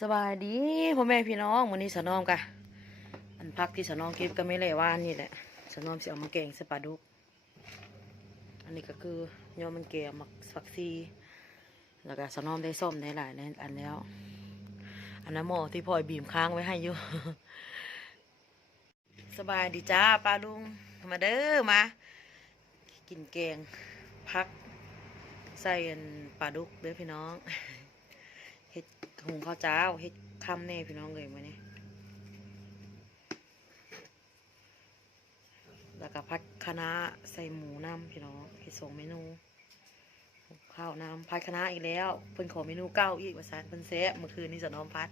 สบายดีพ่อแม่พี่น้องวันนี้สนอมกะอันพักที่สนอมเก็บก็ไม่เลยว่านี่แหละสนอมสิเอามาแกงสปาดุก อันนี้ก็คือยอมมันแกงมักสักซีแล้วก็สนอมได้ส้มได้หลายในอันแล้ว อันนั้นหมอที่พ่อยบีมค้างไว้ให้อยู่สบายดีจ้าป้าลุงมาเด้อมากินแกงพักใส่ปลาดุกเด้อพี่น้อง หุงข้าวเจ้าเฮ็ดคำแน่พี่น้องเลยมาเนี่ยแล้วก็พัดคะน้าใส่หมูน้ำพี่น้องเฮ็ดสองเมนูข้าวน้ำพัดคะน้าอีกแล้วเพิ่นขอเมนูเก้าอีกว่าซานเพิ่นแซ่เมื่อคืนนี้สนอมพัด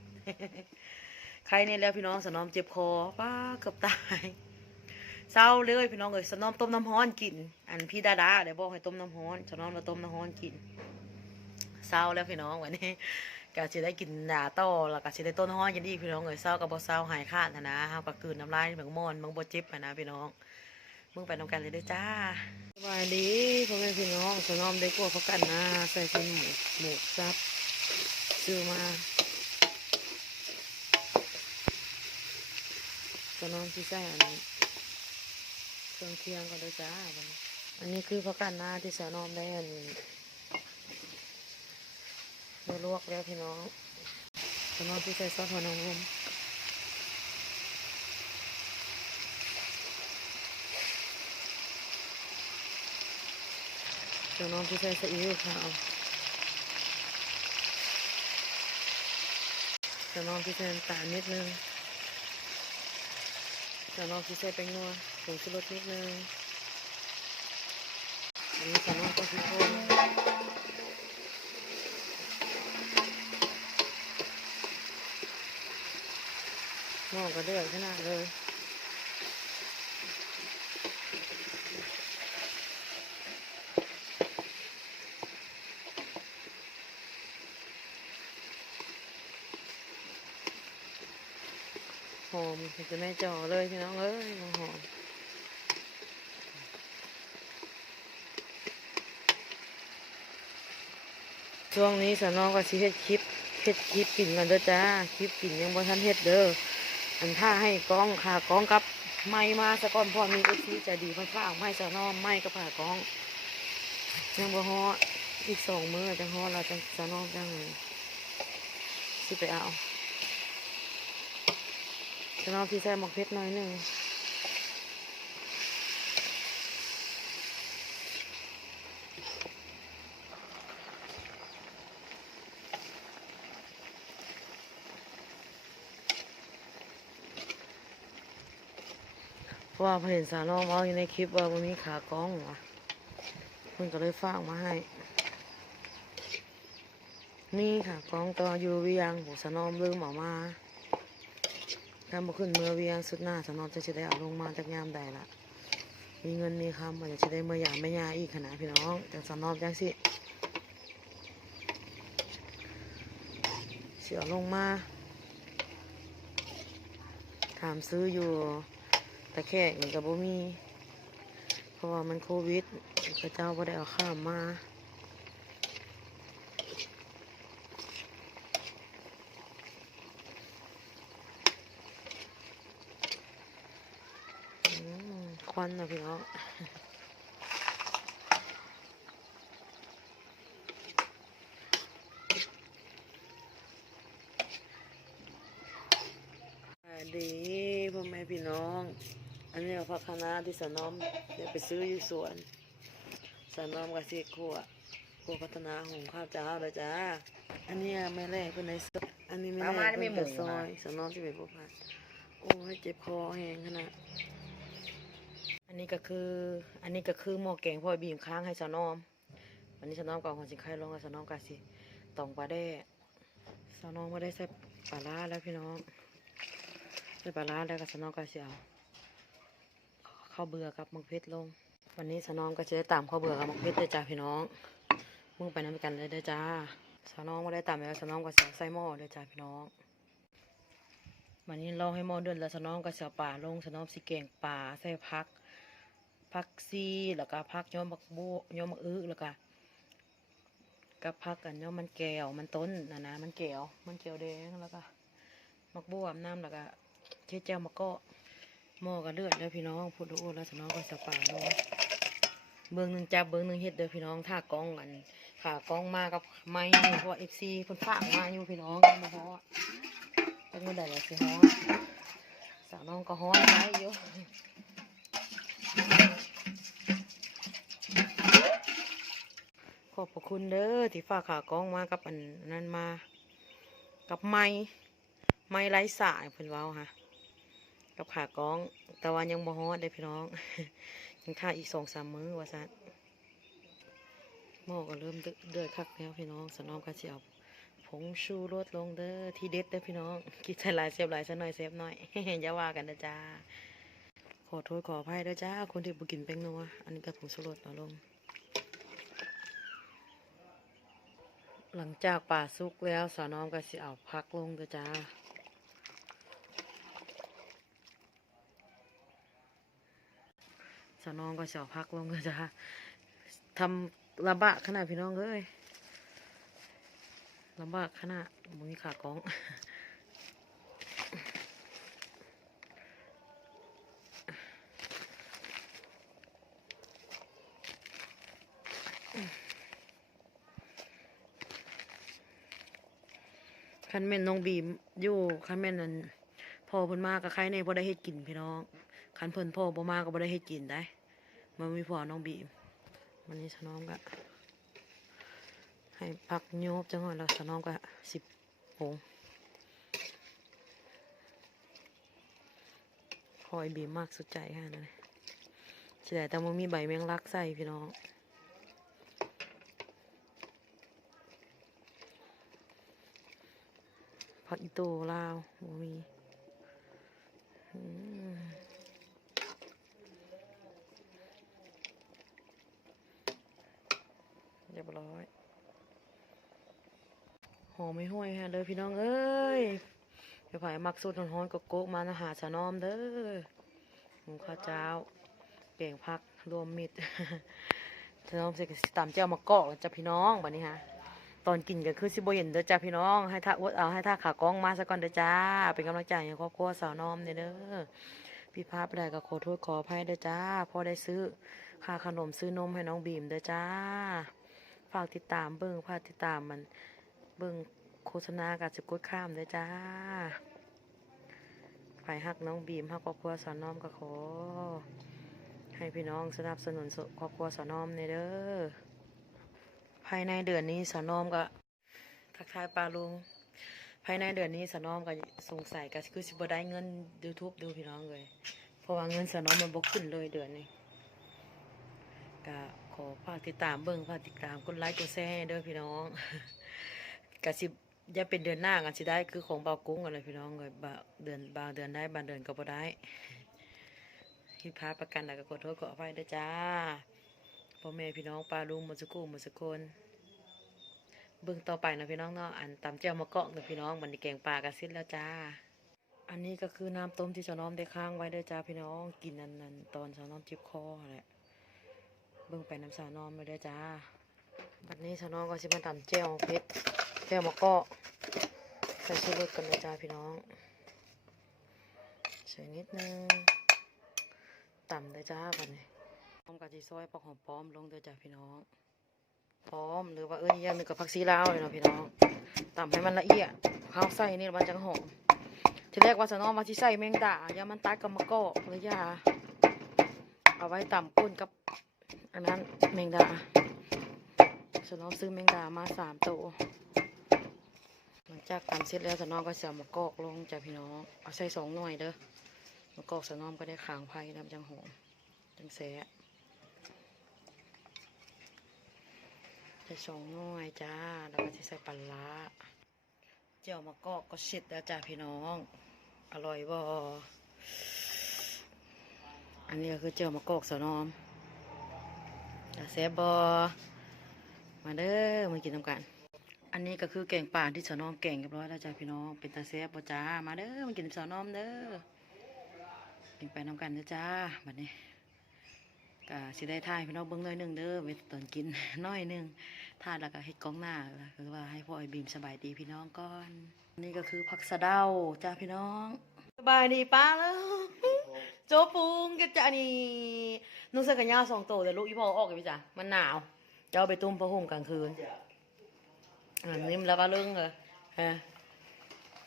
ใครเนี่ยแล้วพี่น้องสนอมเจ็บคอป้าเกือบตายเศร้าเลยพี่น้องเอ้ยสนอมต้มน้ำร้อนกิน อันพี่ดาดาเดี๋ยวบอกให้ต้มน้ำร้อนสนอมมาต้มน้ำร้อนกินเศร้าแล้วพี่น้องวันนี้ ก็สิได้กินหนาต่อแล้วก็สิได้ต้นห้อยกันอีกพี่น้องเอ้ยเศร้ากับบ่เศร้าหายขาดนะนะเฮาก็กืนน้ำลายบางมอนบางบ่เจ็บอะนะพี่น้องมึงไปนำกันเลยด้อจ้าสบายดีพ่อแม่พี่น้องสนอมได้กลัวเขากันนะใส่เป็นหมูหมูซับซื้อมาสนอมที่ใส่อันนี้เครื่องเคียงก็ได้จ้าอันนี้คือพระกันนาที่สนอมได้อัน เราลวกแล้วพี่น้องพี่น้องที่ใส่ซอสหัวนางรมพี่น้องที่ใส่ซีอิ๊วขาวพี่น้องที่ใส่น้ำตาลนิดนึงพี่น้องที่ใส่แป้งนัวผงชูรสนิดนึงอันนี้พี่น้องก็คือคน หม้อก็เดือดขนาดเลยหอมจะไม่จ่อเลยพี่น้องเอ้ยมันหอมช่วงนี้สาน้องก็สิเฮ็ดคลิปเฮ็ดคลิปกินกันเด้อจ้า คลิปกินยังบ่ทันเฮ็ดเด้อ อันถ้าให้กล้องค่ะกล้องกับไม้มาสะก้อนพอมีเอฟซีใจะดีพันฝ้าไม้สะนอมไม้กับผ่ากล้องยังบ่ฮออีกสองมือจังฮอเราจังสะนอมจังสิไปเอาสะนอมที่ใส่หมกเพชรน้อยหนึ่ง เพราะว่าเพิ่นเห็นสาวนอมเอาอยู่ในคลิปว่าวันนี้ขากล้องว่ะเพิ่นก็เลยฝากมาให้ นี่ค่ะกล้องตัวอยู่เวียงผมสาน้อมลืมออกมาถ้ามาขึ้นเมื่อเวียงสุดหน้าสาน้อมจะจะได้เอาลงมาจากยามใดละมีเงินมีคำมันจะได้เมื่อยามไม่ยาอีกขนาดพี่น้องจากสาน้อมจังสิเสียลงมาถามซื้ออยู่ แต่แค่มันกับบ่มี เพราะว่ามันโควิดพระเจ้าก็ได้เอาข้ามมาควันนะพี่น้องสวัสดีพ่อแม่พี่น้อง อันนี้ผักคะน้าที่สนอมเดี๋ยวไปซื้ออยู่สวนสนอมกับเสียขวครัวพัฒนาหุงข้าวเจ้าเลยจ้า อันนี้ไม่แรกเป็นในซอยอันนี้ไม่เอาแรมากได้ไม่เป็นหมูแต่ซอยนะสนอมที่เป็นผู้พันโอ้ยเจ็บคอแห้งขนาดอันนี้ก็คืออันนี้ก็คือหม้อแกงพ่อยบีมค้างให้สนอมวันนี้สนอมก่อนของสิไข่ลงกับสนอมกะสิตองปลาแด้สนอมไม่ได้ใส่ปลาร้าแล้วพี่น้องใส่ปลาร้าแล้วกับสนอมกะสิเอา ข้าวเบื่อกับมักเพชรลง วันนี้สนอมก็จะได้ตามข้าวเบื่อกับมักเพชรเลยจ้าพี่น้องมึงไปน้ำกันเลยเด้อจ้าสนอมไม่ได้ตามแล้วสนอมก็สิเอาใส่หม้อเลยจ้าพี่น้องวันนี้เรอให้หม้อเดือดแล้วสนอมก็สิเอาปลาลงสนอมสิแกงปลาใส่ผักผักซีแล้วก็ผักย้อมบักโบย้อมบักอื้อแล้วก็กับพักกันเนาะมันแก้วมันต้นนะนะมันแก้วมันแก้วแดงแล้วก็มักบวมน้ำแล้วก็เช็ดเจ้ามะก็ หม้อกับเลือดแล้วพี่น้องพูดดูแล้วสน้องก็สปาเนาะเบื้องหนึ่งจับเบื้องหนึ่งเฮ็ดเด้อพี่น้องท่ากล้องกันขากล้องมากับไม้เพราะเอฟซีคนฝากมาอยู่พี่น้องกันเพราะเป็นเมื่อใดแล้วสิฮอนสาวน้องก็ฮอนไปอยู่ขอบพระคุณเด้อที่ฝากขากล้องมากับอันนั้นมา กับไม้ไม้ไร้สายเพิ่นว้าค่ะ กับขาก้อง แต่ว่ายังบ่ฮอดเด้พี่น้องยังท่าอีกสองสามมื้อว่าซั่นหม้อก็เริ่มเดือดเดือดคักแล้วพี่น้องสนอมก็สิเอาผงชูรสลงเด้อที่เด็ดเด้อพี่น้องกินใส่หลายเสียบหลายซะหน่อยเสียบหน่อยอย่าว่ากันเด้อจ้าขอโทษขออภัยเด้อจ้าคนที่บ่กินแป้งนัวอันนี้ก็ผงชูรสเอาลงหลังจากป่าสุกแล้วสาวนอมก็สิเอาพักลงเด้อจ้าาวน้องก็สิเอาพักลงเด้อจ้าทำลำบาขนาดพี่น้องเอ้ยลำบากขนาดมึงมีขาก้องคันแม่นน้องบีมอยู่คันแม่นนั่นพ่อเพิ่นมาก็ใครในบ่ได้เฮ็ดกินพี่น้องคันเพิ่นพ่อบ่มาก็บ่ได้เฮ็ดกินได้ มันมีพ่อน้องบีมมันนี้สน้องก็ให้พักโยบจังหวะแล้วสน้องก็สิบโมงคอยบีมมากสุดใจค่ะนั่นสิได้แต่มันมีใบแมงลักใส่พี่น้องผักอีโตลาวมีอืมเรียบร้อยหอมไม่ห้วยฮะเด้อ พี่น้องเอ้ยไปผ่ายมักสุดหอนๆก็โกกมาอาหารสะนอมเด้อหมูข้าวเจ้าเก่งพักรวมมิตรสะนอมเสร็จก็สิตามเจ้ามากอกแล้วจ้ะพี่น้องบัดนี้ฮะตอนกินก็คือสิบเห็นเด้อจ้าพี่น้องให้ท่าอวดเอาให้ท่าขากล้องมาซะก่อนเด้อจ้า เป็นกำลังใจให้ครอบครัวสาวน้อมเด้อเด้อพี่พลาดไปได้ก็ขอโทษขออภัยเด้อจ้าพอได้ซื้อค่าขนมซื้อนมให้น้องบีมเด้อจ้า ฝากติดตามเบิ้งฝากติดตามมันเบิ้ง โฆษณากับจะกดข้ามเด้อจ้า ฝ่ายฮักน้องบีมฮักครอบครัวสาวน้อมก็ขอ ให้พี่น้องสนับสนุนครอบครัวสาวน้อมเด้อเด้อ ภายในเดือนนี้สาวนอมก็ทักทายปลาลุง ภายในเดือนนี้สาวนอมก็สงสัยก็คือสิบได้เงิน YouTube ดูพี่น้องเลย เพราะว่าเงินสาวนอมมันบกขึ้นเลยเดือนนี้ก็ขอฝากติดตามเบิ่งฝากติดตามกดไลค์กดแชร์ให้เด้อพี่น้องก็สิ อย่าเป็นเดือนหน้ากันสิได้คือของเบากุ้งกันเลยพี่น้องเลยบางเดือนบางเดือนได้บางเดือนก็บ่ได้ที่พาประกันแล้วก็ขอโทษขออภัยด้จ้าพ่อแม่พี่น้องปลาลุงมดสกูหมดสกคนเบิ่งต่อไปนะพี่น้องเนาะอันตำเจ้ามะเกาะกับพี่น้องมันนี้แกงปลากระซิดแล้วจ้า อันนี้ก็คือน้ำต้มที่สาวน้อมได้ค้างไว้ด้วยจ้าพี่น้องกินนันนันตอนสาวน้อมจิบคอแหละเบิ่งไปน้ำสาวน้อมไปด้วยจ้าบัดนี้สาวน้อมก็สิมาตำเจ้าเพชร เจ้ามะกาะใส่ชูรสกันเลยจ้าพี่น้อง ใส่นิดนึงต่ำเลยจ้าบัดนี้พร้อมกับจีซอยผักหอมป้อมลงเด้อจ้ะพี่น้องพร้อมหรือว่าเอ้ยอย่างหนึงกับผักซีลาวเลยเนาะพี่น้องต่ำให้มันละเอียดข้าวใส่นี่มันจังหอมทีแรกว่าสนอมาที่ใส่แมงดาอย่ามันตัดกับมะกอกเลยยาเอาไว้ต่ำก้นกับอันนั้นแมงดาสนอซื้อแมงดามาสามตัว ลังจากตำเสร็จแล้วสนอก็ใส่มะกอกลงจ้ะพี่น้อง เอาใส่สองหน่วยเด้อมะกอกสนอมก็ได้ขางไผ่น้ำจังหอมจังแสะใส่สองหน่วยจ้า แล้วก็จะใส่ปลาร้าเจียวมะกอกก็เสร็จแล้วจ้าพี่น้อง อร่อยบ่อันนี้ก็คือเจียวมะกอกสะนอมจะแซ่บบ่มาเด้อมากินน้ำกัน อันนี้ก็คือแกงป่าที่สะนอมแกงเรียบร้อยแล้วจ้าพี่น้องเป็นตาแซ่บบ่จ้ามาเด้อมากินสะนอมเด้อกินไปน้ำกันนะจ้าบัดนี้ก็สิได้ทายพี่น้องเบิ้งน้อยหนึ่งเด้อไว้ตอนกินน้อยหนึ่งถ่ายแล้วก็เฮ็ดกล้องหน้าคือว่าให้พ่อไอ้บีมสบายดีพี่น้องก่อนนี่ก็คือผักสะเดาจ้าพี่น้องสบายดีป้าแล้วโจปุงก็จะนี่นุ่งเสื้อกันยาวสองตัวแต่ลูกอีพ่อออกกันพี่จ้ะมันหนาวจะเอาไปตุ้มผ้าห่มกลางคืน นิ่มแล้วปลาลุงเหรอฮะ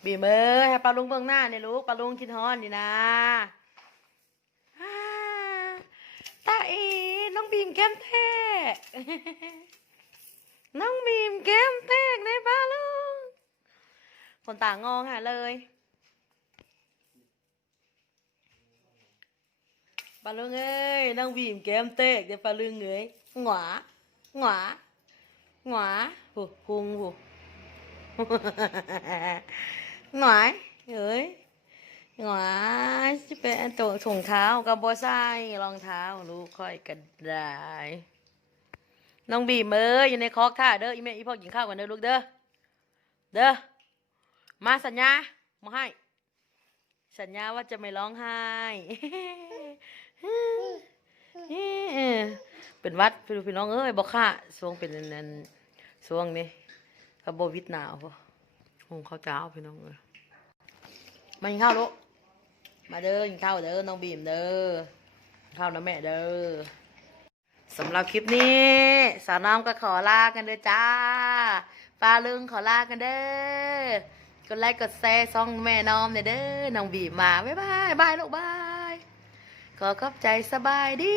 บีมเอ้ยให้ปลาลุงเบื้องหน้าเนี่ยลูกปลาลุงคิดฮอนดีนะตาเอ๋น้องบีมแก้มแทกน้องบีมแก้มแทกในปลาลุงคนต่างงองหาเลยปลาลุงเอ้ยนั่งบีมแก้มเตกเดี๋ยวปลาลุงเอ้ยหงวาหงวา หงวาผู้พุงผู้หงวายเอ้ยหงวายจะเป็นตัวถุงเท้ากับโบใส่รองเท้าลูกค่อยกันได้น้องบีมเอ้ยอยู่ในคอกท่าเด้ออีแม่อีพ่อกินข้าวกันเด้อลูกเด้อเด้อมาสัญญามาให้ สัญญาว่าจะไม่ร้องไห้ เป็นวัดพี่ลูพี่น้องเอ้ยบอกค่ะช่วงเป็นนันช่วงนี้กับโบวิดหนาวพอหงข้าวเจ้าพี่น้องเอ้ยมากินข้าวลูกมาเด้อกินข้าวเด้อน้องบีมเด้อกินข้าวนะแม่เด้อสำหรับคลิปนี้สาวน้อมก็ขอลากันเด้อจ้าปลาลึงขอลากันเด้อกดไลค์กดแชร์ซ่องแม่น้อมเนี่ยเด้อน้องบีมมาบ๊ายบายบายลูกบาย ขอขอบใจสบายดี